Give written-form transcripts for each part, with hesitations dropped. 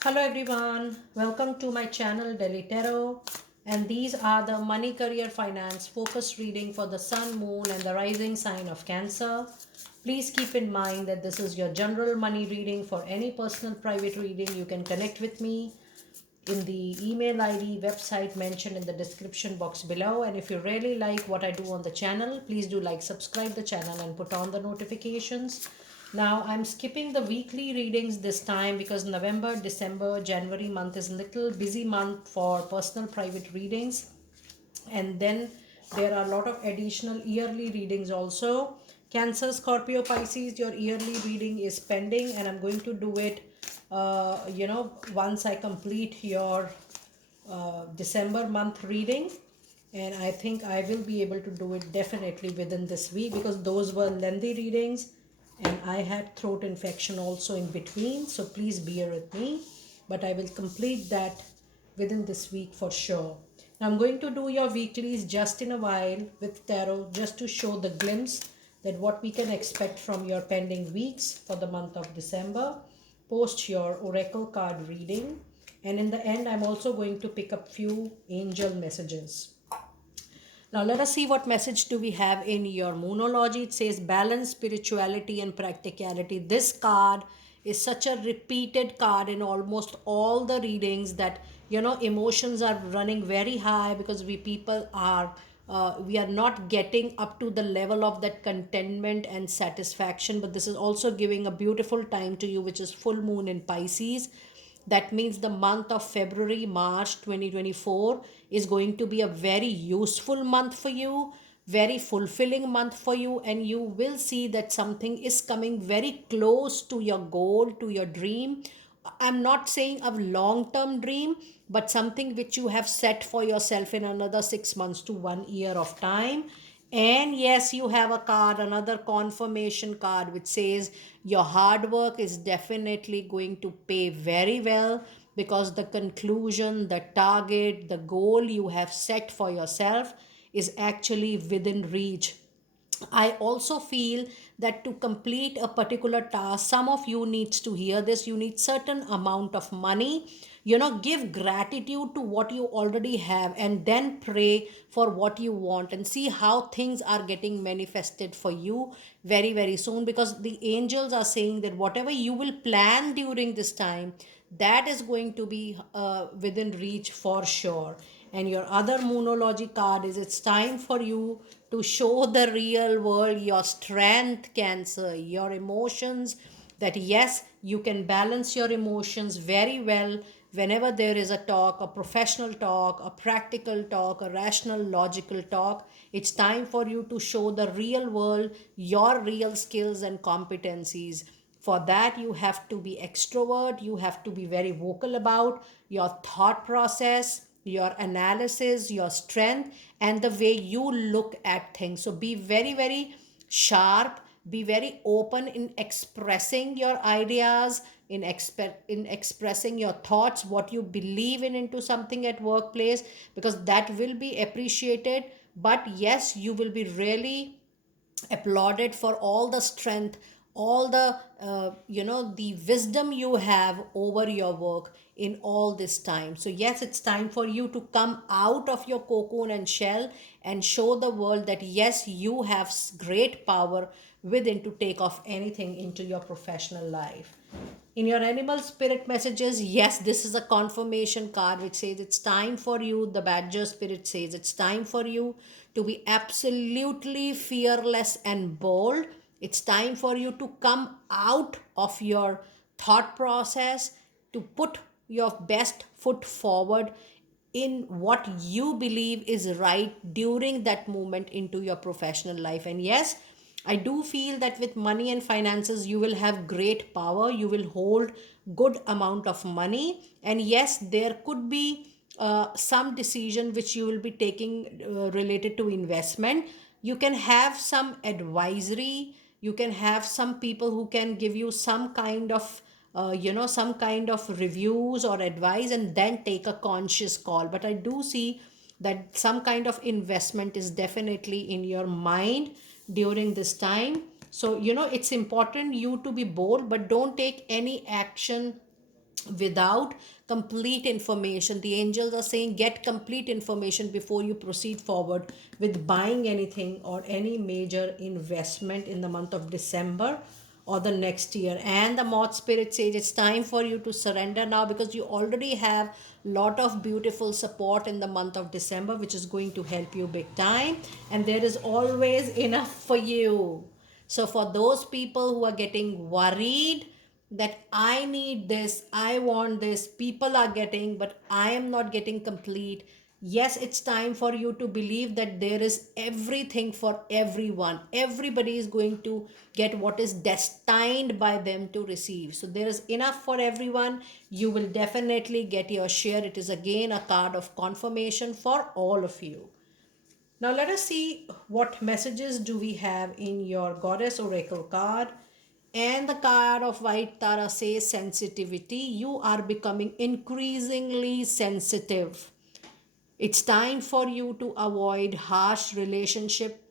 Hello everyone, welcome to my channel Delhi Tarot, and these are the money, career, finance focus reading for the sun, moon and the rising sign of Cancer. Please keep in mind that this is your general money reading. For any personal private reading, you can connect with me in the email ID website mentioned in the description box below. And if you really like what I do on the channel, please do like, subscribe the channel and put on the notifications. Now I'm skipping the weekly readings this time because November, December, January month is a little busy month for personal private readings, and then there are a lot of additional yearly readings also. Cancer, Scorpio, Pisces, your yearly reading is pending, and I'm going to do it once I complete your December month reading. And I think I will be able to do it definitely within this week because those were lengthy readings and I had throat infection also in between, so please bear with me, but I will complete that within this week for sure. Now I'm going to do your weeklies just in a while with tarot, just to show the glimpse that what we can expect from your pending weeks for the month of December. Post your oracle card reading, and in the end I'm also going to pick up few angel messages. Now let us see what message do we have in your moonology. It says balance, spirituality and practicality. This card is such a repeated card in almost all the readings that emotions are running very high because we are not getting up to the level of that contentment and satisfaction. But this is also giving a beautiful time to you, which is full moon in Pisces. That means the month of February, March 2024 is going to be a very useful month for you, very fulfilling month for you, and you will see that something is coming very close to your goal, to your dream. I'm not saying a long term dream, but something which you have set for yourself in another 6 months to 1 year of time. And yes, you have a card, another confirmation card, which says your hard work is definitely going to pay very well because the conclusion, the target, the goal you have set for yourself is actually within reach. I also feel that to complete a particular task, some of you needs to hear this. You need certain amount of money. Give gratitude to what you already have and then pray for what you want and see how things are getting manifested for you very, very soon, because the angels are saying that whatever you will plan during this time, that is going to be within reach for sure. And your other moonology card is it's time for you to show the real world your strength, Cancer, your emotions, that yes, you can balance your emotions very well whenever there is a talk, a professional talk, a practical talk, a rational, logical talk. It's time for you to show the real world your real skills and competencies. For that, you have to be extrovert, you have to be very vocal about your thought process, your analysis, your strength, and the way you look at things. So be very, very sharp, be very open in expressing your ideas, in expressing your thoughts, what you believe in into something at workplace, because that will be appreciated. But yes, you will be really applauded for all the strength, all the the wisdom you have over your work in all this time. So yes, it's time for you to come out of your cocoon and shell and show the world that yes, you have great power within to take off anything into your professional life. In your animal spirit messages, yes, this is a confirmation card which says it's time for you. The badger spirit says it's time for you to be absolutely fearless and bold. It's time for you to come out of your thought process, to put your best foot forward in what you believe is right during that moment into your professional life. And yes, I do feel that with money and finances, you will have great power. You will hold good amount of money. And yes, there could be some decision which you will be taking related to investment. You can have some advisory. You can have some people who can give you some kind of some kind of reviews or advice, and then take a conscious call. But I do see that some kind of investment is definitely in your mind during this time. So it's important you to be bold, but don't take any action without complete information. The angels are saying get complete information before you proceed forward with buying anything or any major investment in the month of December or the next year. And the moth spirit says it's time for you to surrender now, because you already have lot of beautiful support in the month of December, which is going to help you big time, and there is always enough for you. So for those people who are getting worried that I need this, I want this, people are getting, but I am not getting complete. Yes, it's time for you to believe that there is everything for everyone. Everybody is going to get what is destined by them to receive. So there is enough for everyone. You will definitely get your share. It is again a card of confirmation for all of you. Now let us see what messages do we have in your Goddess Oracle card. And the card of White Tara says sensitivity. You are becoming increasingly sensitive. It's time for you to avoid harsh relationship,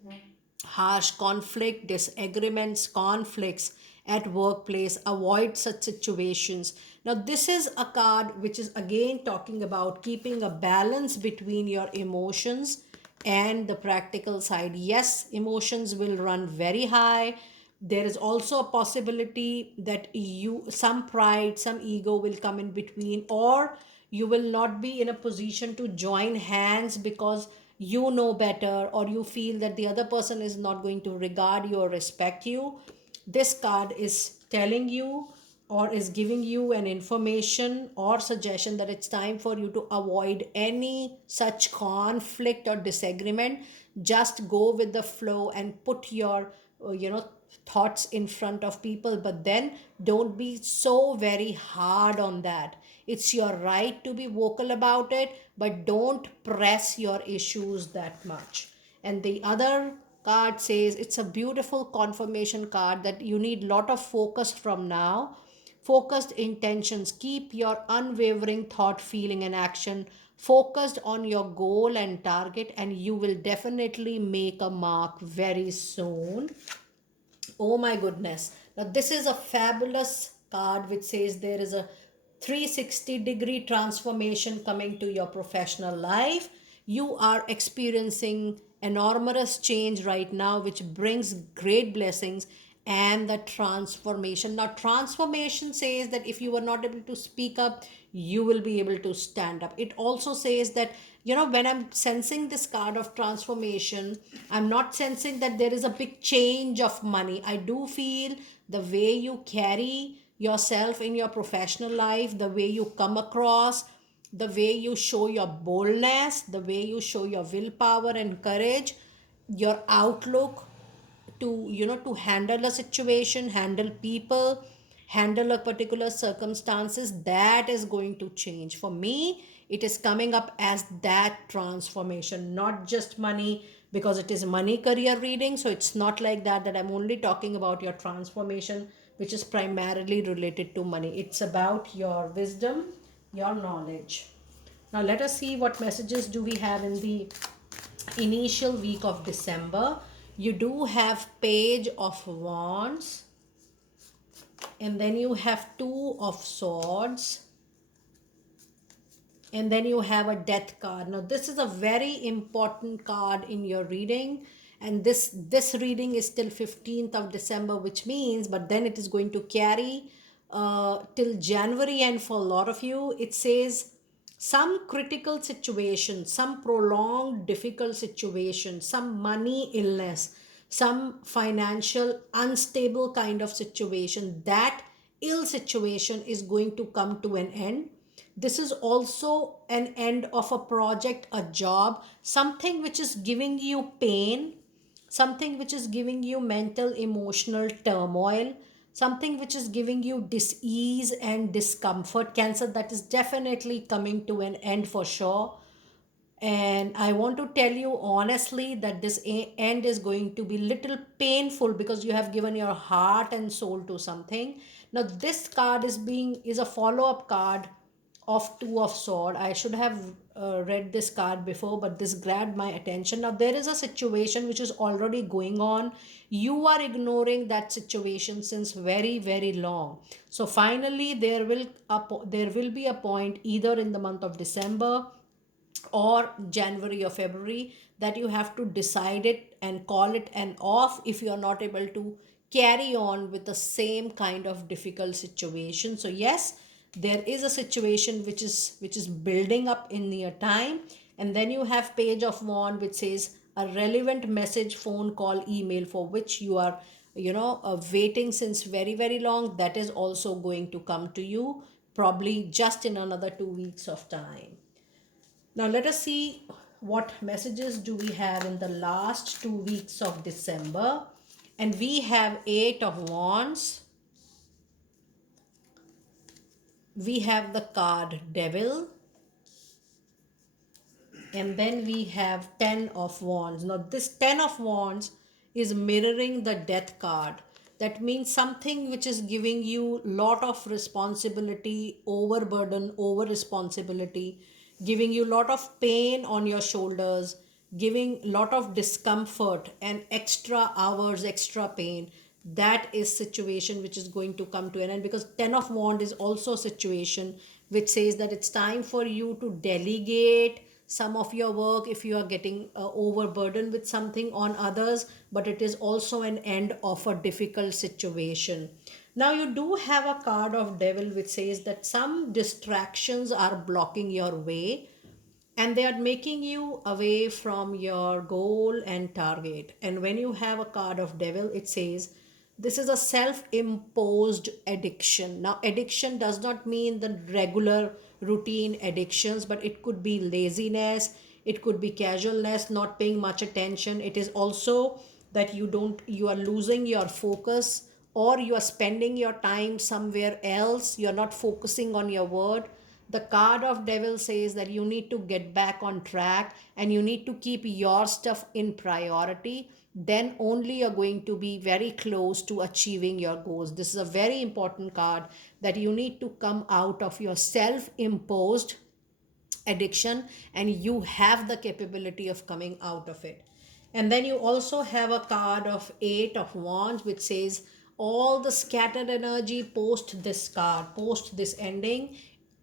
harsh conflict, disagreements, conflicts at workplace. Avoid such situations. Now this is a card which is again talking about keeping a balance between your emotions and the practical side. Yes, emotions will run very high. There is also a possibility that you some pride, some ego will come in between, or you will not be in a position to join hands because you know better, or you feel that the other person is not going to regard you or respect you. This card is telling you or is giving you an information or suggestion that it's time for you to avoid any such conflict or disagreement. Just go with the flow and put your thoughts in front of people, but then don't be so very hard on that. It's your right to be vocal about it, but don't press your issues that much. And the other card says it's a beautiful confirmation card that you need lot of focus from now. Focused intentions. Keep your unwavering thought, feeling, and action focused on your goal and target, and you will definitely make a mark very soon. Oh my goodness. Now, this is a fabulous card which says there is a 360-degree transformation coming to your professional life. You are experiencing enormous change right now, which brings great blessings and the transformation. Now, transformation says that if you were not able to speak up, you will be able to stand up. It also says that, when I'm sensing this card of transformation, I'm not sensing that there is a big change of money. I do feel the way you carry yourself in your professional life, the way you come across, the way you show your boldness, the way you show your willpower and courage, your outlook to handle a situation, handle people, handle a particular circumstances, that is going to change. For me, it is coming up as that transformation, not just money, because it is money career reading. So it's not like that I'm only talking about your transformation which is primarily related to money. It's about your wisdom, your knowledge. Now let us see what messages do we have in the initial week of December. You do have Page of Wands, and then you have Two of Swords, and then you have a Death card. Now this is a very important card in your reading, and this reading is till 15th of December, which means, but then it is going to carry till January. And for a lot of you, it says some critical situation, some prolonged difficult situation, some money illness, some financial unstable kind of situation. That ill situation is going to come to an end. This is also an end of a project, a job, something which is giving you pain, something which is giving you mental, emotional turmoil, something which is giving you dis-ease and discomfort. Cancer, that is definitely coming to an end for sure. And I want to tell you honestly that this end is going to be little painful, because you have given your heart and soul to something. Now this card is a follow-up card of two of sword. I should have read this card before, but this grabbed my attention. Now there is a situation which is already going on. You are ignoring that situation since very very long. So finally there will be a point either in the month of December or January or February that you have to decide it and call it an off if you are not able to carry on with the same kind of difficult situation. So yes, there is a situation which is building up in near time. And then you have page of wand which says a relevant message, phone call, email for which you are waiting since very very long, that is also going to come to you probably just in another 2 weeks of time. Now let us see what messages do we have in the last 2 weeks of December. And we have Eight of Wands. We have the card Devil. And then we have Ten of Wands. Now this Ten of Wands is mirroring the Death card. That means something which is giving you lot of responsibility, overburden, over responsibility, giving you lot of pain on your shoulders, giving lot of discomfort and extra hours, extra pain. That is situation which is going to come to an end, because Ten of Wand is also a situation which says that it's time for you to delegate some of your work if you are getting overburdened with something on others, but it is also an end of a difficult situation. Now you do have a card of Devil which says that some distractions are blocking your way and they are making you away from your goal and target. And when you have a card of Devil, it says this is a self imposed addiction. Now addiction does not mean the regular routine addictions, but it could be laziness, it could be casualness, not paying much attention. It is also that you are losing your focus, or you are spending your time somewhere else, you're not focusing on your word. The card of Devil says that you need to get back on track and you need to keep your stuff in priority. Then only you're going to be very close to achieving your goals. This is a very important card, that you need to come out of your self imposed addiction and you have the capability of coming out of it. And then you also have a card of Eight of Wands which says all the scattered energy post this card, post this ending,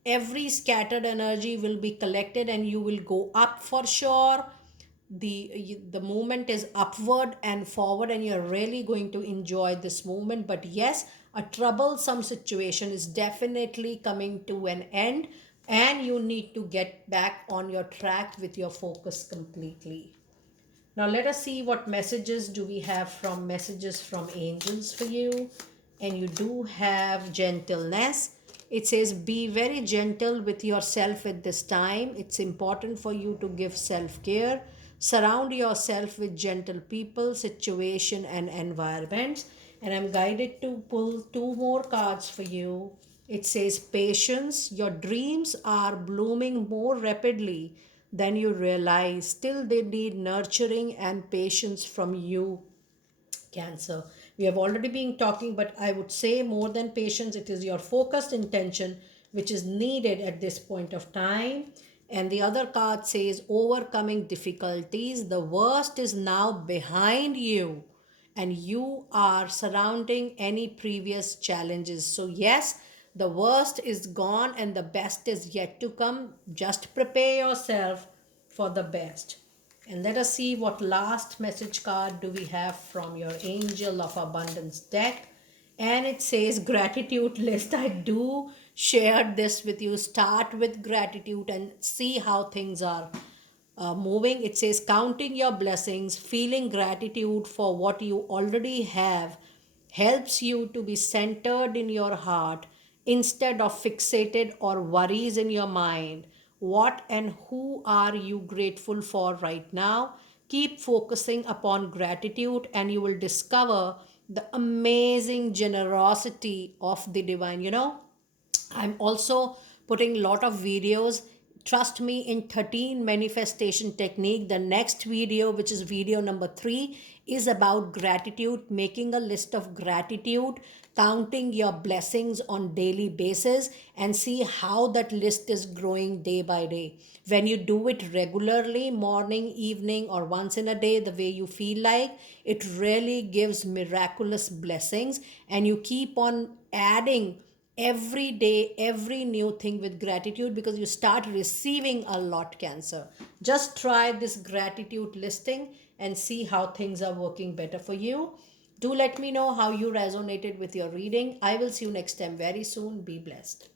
every scattered energy will be collected and you will go up for sure. The movement is upward and forward and you're really going to enjoy this movement. But yes, a troublesome situation is definitely coming to an end and you need to get back on your track with your focus completely. Now let us see what messages do we have from messages from angels for you. And you do have gentleness. It says be very gentle with yourself at this time. It's important for you to give self-care. Surround yourself with gentle people, situation and environments. And I'm guided to pull two more cards for you. It says patience. Your dreams are blooming more rapidly than you realize. Still, they need nurturing and patience from you, Cancer. We have already been talking, but I would say more than patience, it is your focused intention which is needed at this point of time. And the other card says overcoming difficulties. The worst is now behind you and you are surrounding any previous challenges. So, yes, the worst is gone and the best is yet to come. Just prepare yourself for the best. And let us see what last message card do we have from your Angel of Abundance deck. And it says gratitude list. I do share this with you. Start with gratitude and see how things are moving. It says counting your blessings, feeling gratitude for what you already have helps you to be centered in your heart instead of fixated or worries in your mind. What and who are you grateful for right now? Keep focusing upon gratitude and you will discover the amazing generosity of the divine. I'm also putting a lot of videos trust me, in 13 manifestation technique. The next video, which is video number 3, is about gratitude, making a list of gratitude, counting your blessings on daily basis, and see how that list is growing day by day. When you do it regularly, morning, evening, or once in a day, the way you feel like, it really gives miraculous blessings, and you keep on adding every day every new thing with gratitude, because you start receiving a lot, Cancer. Just try this gratitude listing and see how things are working better for you. Do let me know how you resonated with your reading. I will see you next time very soon. Be blessed.